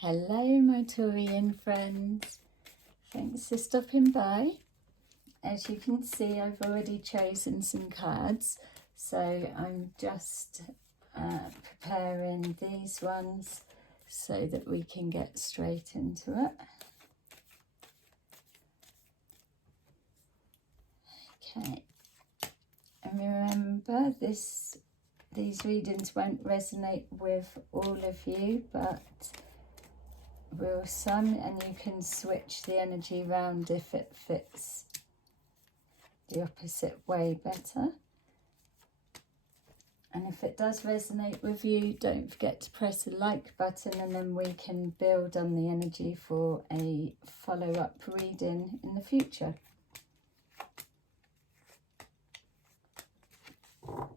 Hello my Taurian friends, thanks for stopping by. As you can see, I've already chosen some cards, so I'm just preparing these ones so that we can get straight into it. Okay, and remember these readings won't resonate with all of you, but will some, and you can switch the energy around if it fits the opposite way better. And if it does resonate with you, don't forget to press the like button, and then we can build on the energy for a follow-up reading in the future. Okay.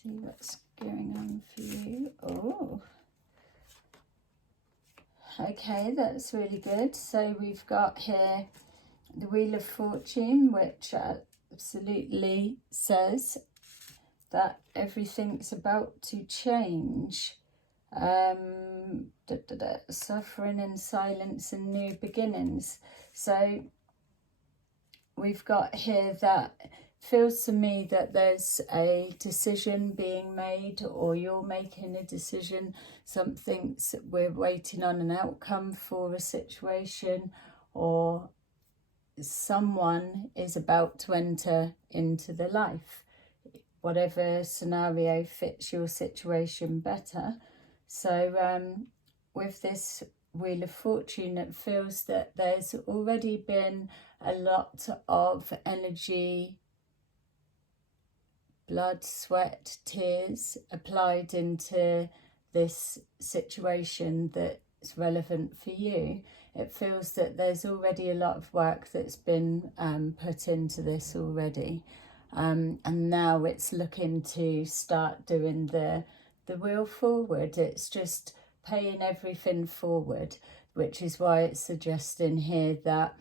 See what's going on for you. Oh, okay, that's really good. So we've got here the Wheel of Fortune, which absolutely says that everything's about to change. Suffering in silence and new beginnings. So we've got here that feels to me that there's a decision being made, or you're making a decision. We're waiting on an outcome for a situation, or someone is about to enter into the life. Whatever scenario fits your situation better. So with this Wheel of Fortune, it feels that there's already been a lot of energy, blood, sweat, tears applied into this situation that's relevant for you. It feels that there's already a lot of work that's been put into this already. And now it's looking to start doing the wheel forward. It's just paying everything forward, which is why it's suggesting here that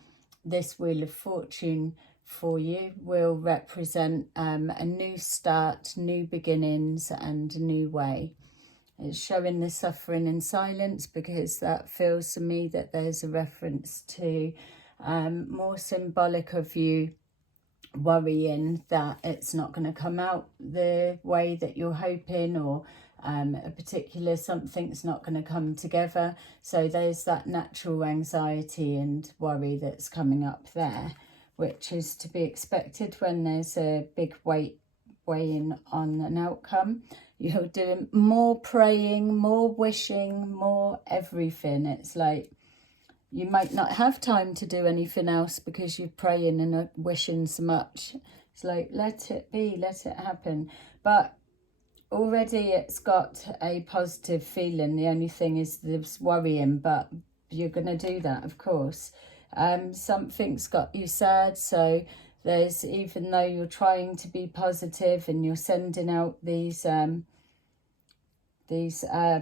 this Wheel of Fortune for you will represent a new start, new beginnings, and a new way. It's showing the suffering in silence because that feels to me that there's a reference to more symbolic of you worrying that it's not going to come out the way that you're hoping, or a particular something's not going to come together. So there's that natural anxiety and worry that's coming up there, which is to be expected when there's a big weight weighing on an outcome. You're doing more praying, more wishing, more everything. It's like you might not have time to do anything else because you're praying and wishing so much. It's like, let it be, let it happen. But already it's got a positive feeling. The only thing is there's worrying, but you're going to do that, of course. Something's got you sad, so there's, even though you're trying to be positive and you're sending out these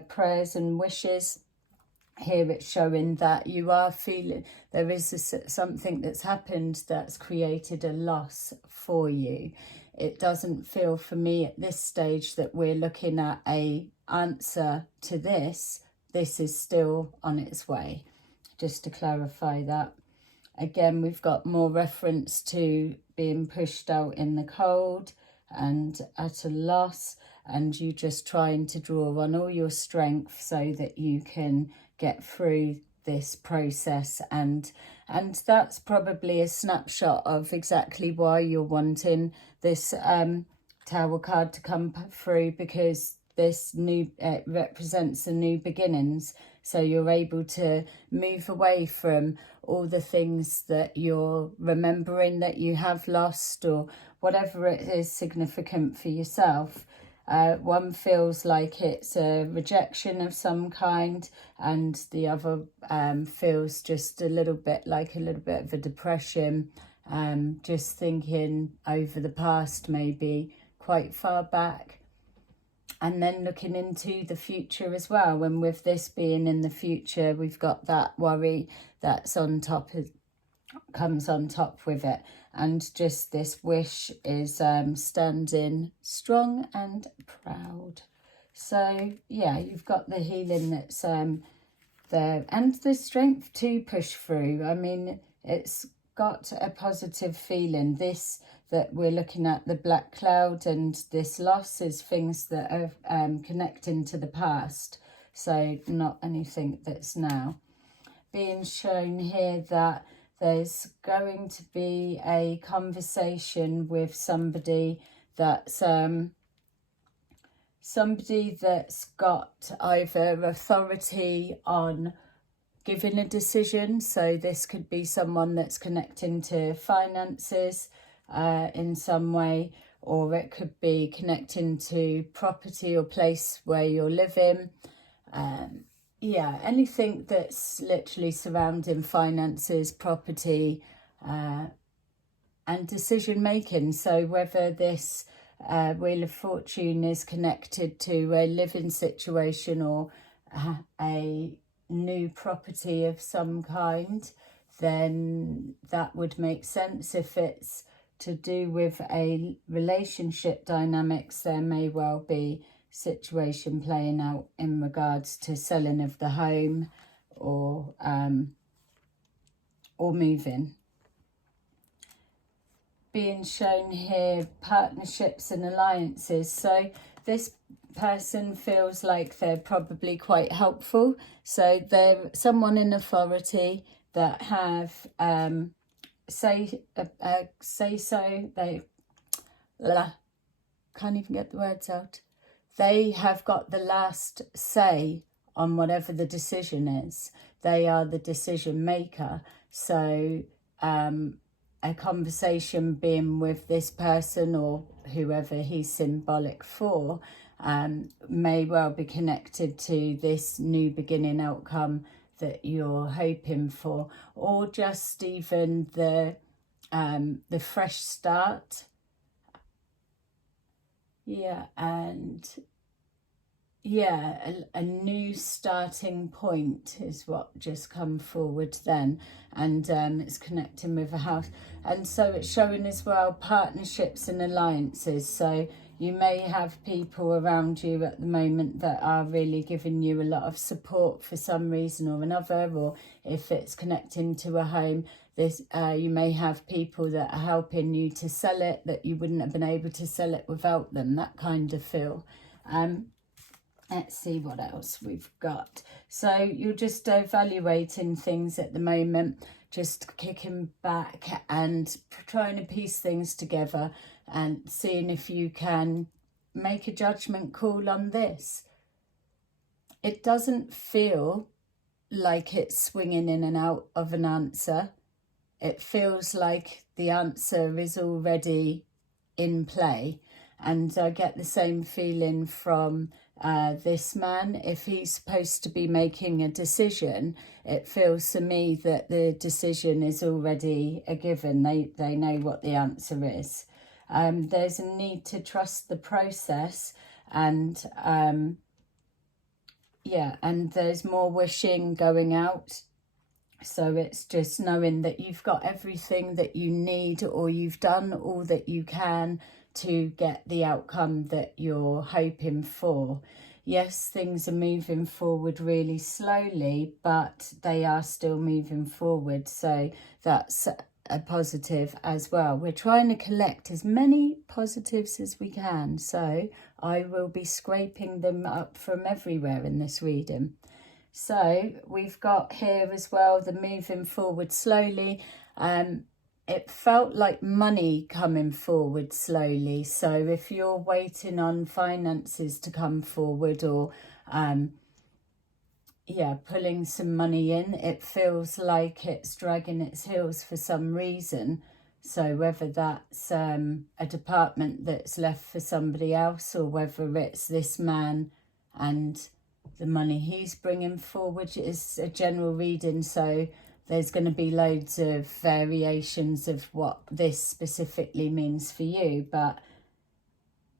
prayers and wishes, here it's showing that you are feeling there is something that's happened that's created a loss for you. It doesn't feel for me at this stage that we're looking at a answer to this. This is still on its way, just to clarify that. Again, we've got more reference to being pushed out in the cold and at a loss, and you just trying to draw on all your strength so that you can get through this process. And that's probably a snapshot of exactly why you're wanting this Tower card to come through, because this new represents the new beginnings. So you're able to move away from all the things that you're remembering that you have lost, or whatever it is significant for yourself. One feels like it's a rejection of some kind, and the other feels just a little bit of a depression, just thinking over the past, maybe quite far back. And then looking into the future as well. And with this being in the future, we've got that worry that's on top, comes on top with it. and just this wish is standing strong and proud. So yeah, you've got the healing that's there, and the strength to push through. I mean, it's got a positive feeling. This that we're looking at, the black cloud and this loss, is things that are connecting to the past, so not anything that's now. Being shown here that there's going to be a conversation with somebody that's got either authority on giving a decision. So this could be someone that's connecting to finances in some way, or it could be connecting to property or place where you're living. Yeah, anything that's literally surrounding finances, property, and decision making. So whether this Wheel of Fortune is connected to a living situation or a new property of some kind, then that would make sense. If it's to do with a relationship dynamics, there may well be situation playing out in regards to selling of the home or moving. Being shown here, partnerships and alliances. So this person feels like they're probably quite helpful. So they're someone in authority that have say so. They can't even get the words out. They have got the last say on whatever the decision is. They are the decision maker. So a conversation being with this person or whoever he's symbolic for may well be connected to this new beginning outcome that you're hoping for, or just even the fresh start. Yeah, and yeah, a new starting point is what just come forward then, and it's connecting with a house. And so it's showing as well partnerships and alliances. So you may have people around you at the moment that are really giving you a lot of support for some reason or another, or if it's connecting to a home, this you may have people that are helping you to sell it, that you wouldn't have been able to sell it without them, that kind of feel. Let's see what else we've got. So you're just evaluating things at the moment, just kicking back and trying to piece things together and seeing if you can make a judgment call on this. It doesn't feel like it's swinging in and out of an answer. It feels like the answer is already in play. And I get the same feeling from this man. If he's supposed to be making a decision, it feels to me that the decision is already a given. They know what the answer is. There's a need to trust the process, and yeah, and there's more wishing going out. So it's just knowing that you've got everything that you need, or you've done all that you can to get the outcome that you're hoping for. Yes, things are moving forward really slowly, but they are still moving forward. So that's a positive as well. We're trying to collect as many positives as we can. So I will be scraping them up from everywhere in this reading. So we've got here as well the moving forward slowly. It felt like money coming forward slowly. So if you're waiting on finances to come forward, or pulling some money in, it feels like it's dragging its heels for some reason. So whether that's a department that's left for somebody else, or whether it's this man and the money he's bringing forward, is a general reading. So there's going to be loads of variations of what this specifically means for you. But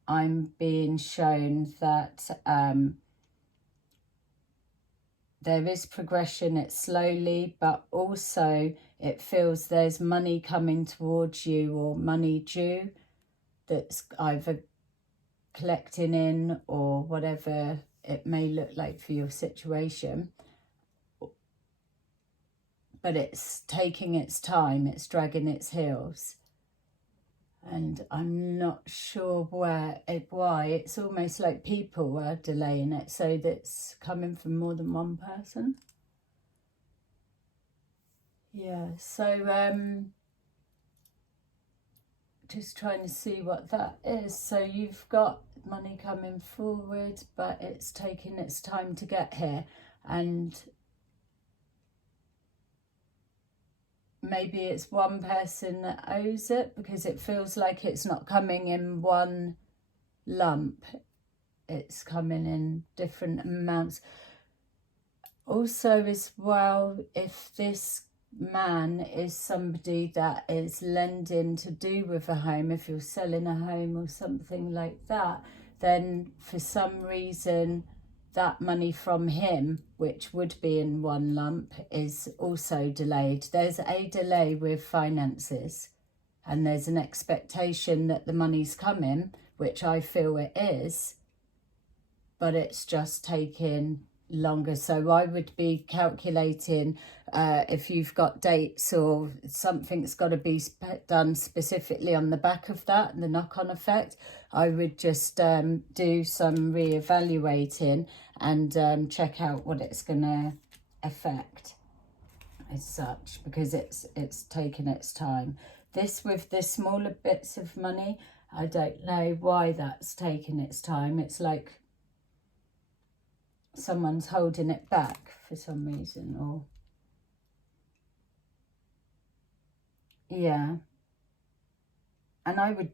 I'm being shown that there is progression. It's slowly, but also it feels there's money coming towards you or money due that's either collecting in or whatever it may look like for your situation. But it's taking its time, it's dragging its heels. And I'm not sure why. It's almost like people are delaying it, so that's coming from more than one person. Yeah, so just trying to see what that is. So you've got money coming forward, but it's taking its time to get here. And maybe it's one person that owes it, because it feels like it's not coming in one lump. It's coming in different amounts. Also as well, if this man is somebody that is lending to do with a home, if you're selling a home or something like that, then for some reason that money from him, which would be in one lump, is also delayed. There's a delay with finances, and there's an expectation that the money's coming, which I feel it is, but it's just taking longer. So I would be calculating if you've got dates or something's got to be done specifically on the back of that, the knock-on effect, I would just do some re-evaluating and check out what it's going to affect as such, because it's taken its time. With this smaller bits of money, I don't know why that's taken its time. It's like someone's holding it back for some reason, or yeah. And I would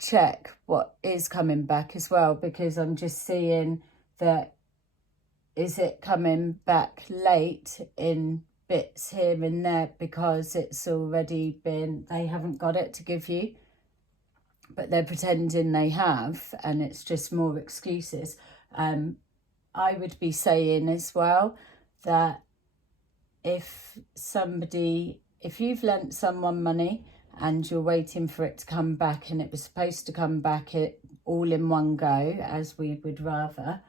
check what is coming back as well, because I'm just seeing that, is it coming back late in bits here and there because it's already been, they haven't got it to give you, but they're pretending they have, and it's just more excuses. I would be saying as well that if you've lent someone money and you're waiting for it to come back, and it was supposed to come back all in one go, as we would rather,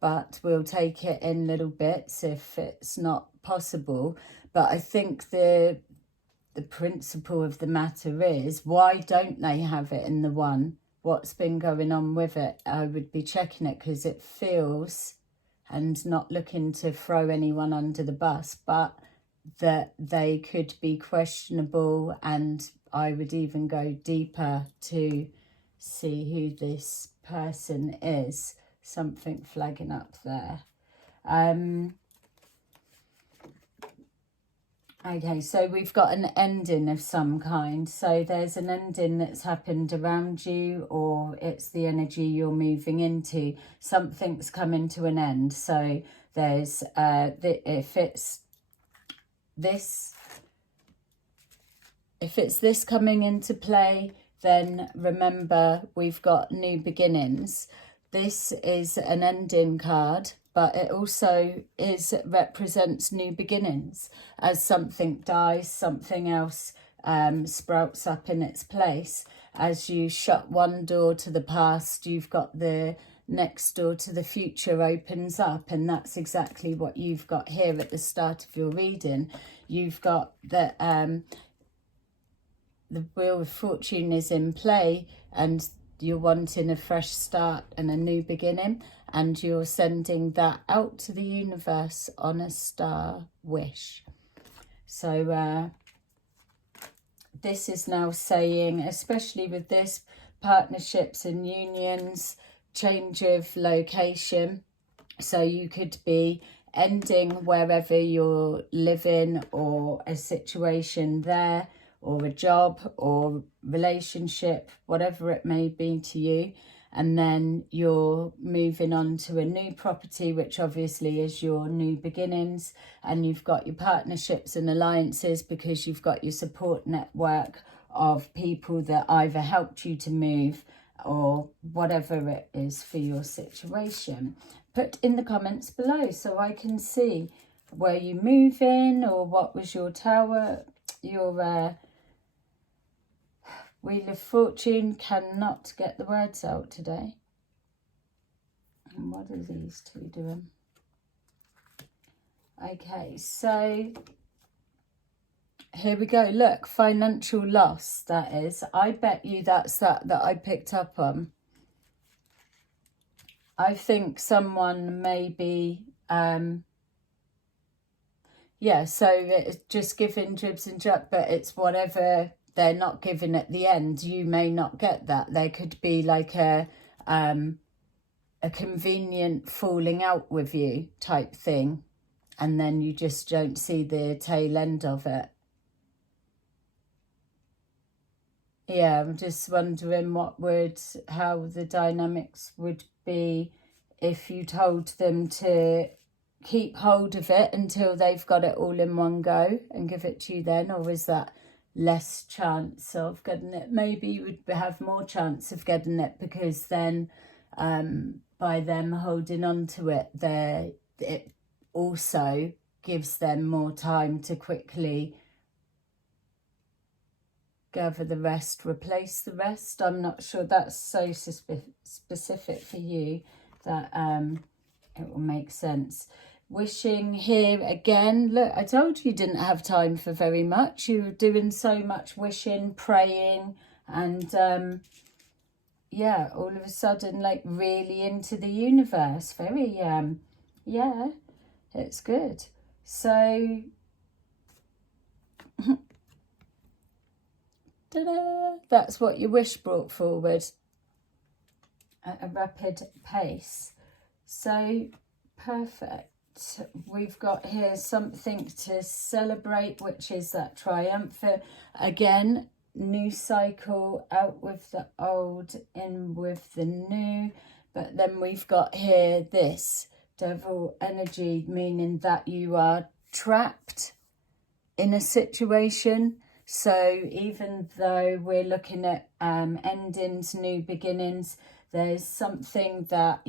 but we'll take it in little bits if it's not possible. But I think the principle of the matter is, why don't they have it in the one? What's been going on with it? I would be checking it, because it feels, and not looking to throw anyone under the bus, but that they could be questionable, and I would even go deeper to see who this person is. Something flagging up there. Okay, so we've got an ending of some kind. So there's an ending that's happened around you, or it's the energy you're moving into. Something's coming to an end. So there's, if it's this coming into play, then remember we've got new beginnings. This is an ending card, but it also represents new beginnings. As something dies, something else sprouts up in its place. As you shut one door to the past, you've got the next door to the future opens up, and that's exactly what you've got here at the start of your reading. You've got the Wheel of Fortune is in play, and you're wanting a fresh start and a new beginning, and you're sending that out to the universe on a star wish. So this is now saying, especially with this, partnerships and unions, change of location. So you could be ending wherever you're living, or a situation there, or a job or relationship, whatever it may be to you, and then you're moving on to a new property, which obviously is your new beginnings. And you've got your partnerships and alliances, because you've got your support network of people that either helped you to move, or whatever it is for your situation. Put in the comments below so I can see were you moving, or what was your tower? Your Wheel of Fortune cannot get the words out today. And what are these two doing? Okay, so here we go. Look, financial loss, that is. I bet you that's that I picked up on. I think someone may be, yeah, so it's just giving dribs and drabs, but it's whatever they're not giving at the end. You may not get that. There could be like a convenient falling out with you type thing, and then you just don't see the tail end of it. Yeah, I'm just wondering how the dynamics would be if you told them to keep hold of it until they've got it all in one go and give it to you then, or is that less chance of getting it? Maybe you would have more chance of getting it, because then by them holding on to it, it also gives them more time to quickly gather the rest, replace the rest. I'm not sure that's so specific for you that it will make sense. Wishing here again. Look, I told you didn't have time for very much. You were doing so much wishing, praying, and yeah, all of a sudden, like, really into the universe. Very, yeah, it's good. So, ta-da! That's what your wish brought forward at a rapid pace. So, perfect. We've got here something to celebrate, which is that triumphant. Again, new cycle, out with the old, in with the new. But then we've got here this devil energy, meaning that you are trapped in a situation. So even though we're looking at endings, new beginnings, there's something that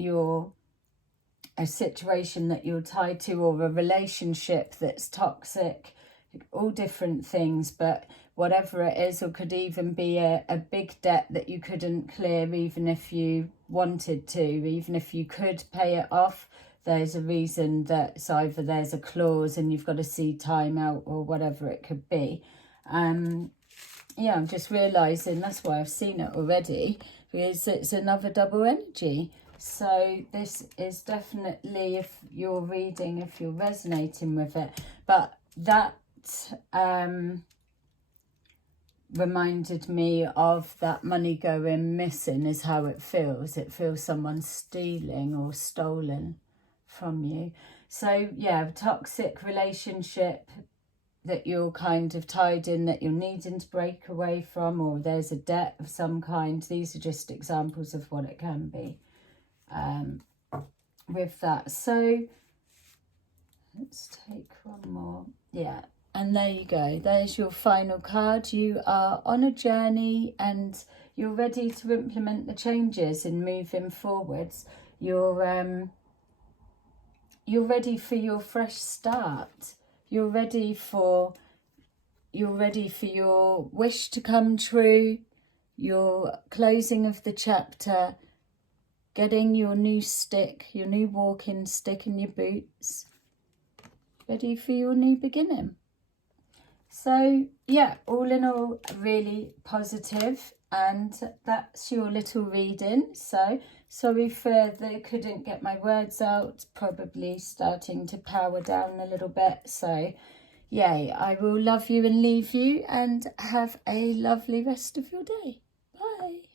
a situation that you're tied to, or a relationship that's toxic, all different things. But whatever it is, or could even be a big debt that you couldn't clear even if you wanted to, even if you could pay it off, there's a reason that it's either there's a clause and you've got to see time out, or whatever it could be. Yeah, I'm just realising that's why I've seen it already, because it's another double energy. So this is definitely, if you're reading, if you're resonating with it. But that reminded me of that money going missing, is how it feels. It feels someone stealing or stolen from you. So yeah, toxic relationship that you're kind of tied in, that you're needing to break away from, or there's a debt of some kind. These are just examples of what it can be. With that, so let's take one more. Yeah, and there you go, there's your final card. You are on a journey and you're ready to implement the changes and moving forwards. You're ready for your fresh start. You're ready for your wish to come true, your closing of the chapter, getting your new stick, your new walking stick in your boots, ready for your new beginning. So yeah, all in all, really positive, and that's your little reading. So sorry for the couldn't get my words out, probably starting to power down a little bit. So yay, I will love you and leave you, and have a lovely rest of your day. Bye.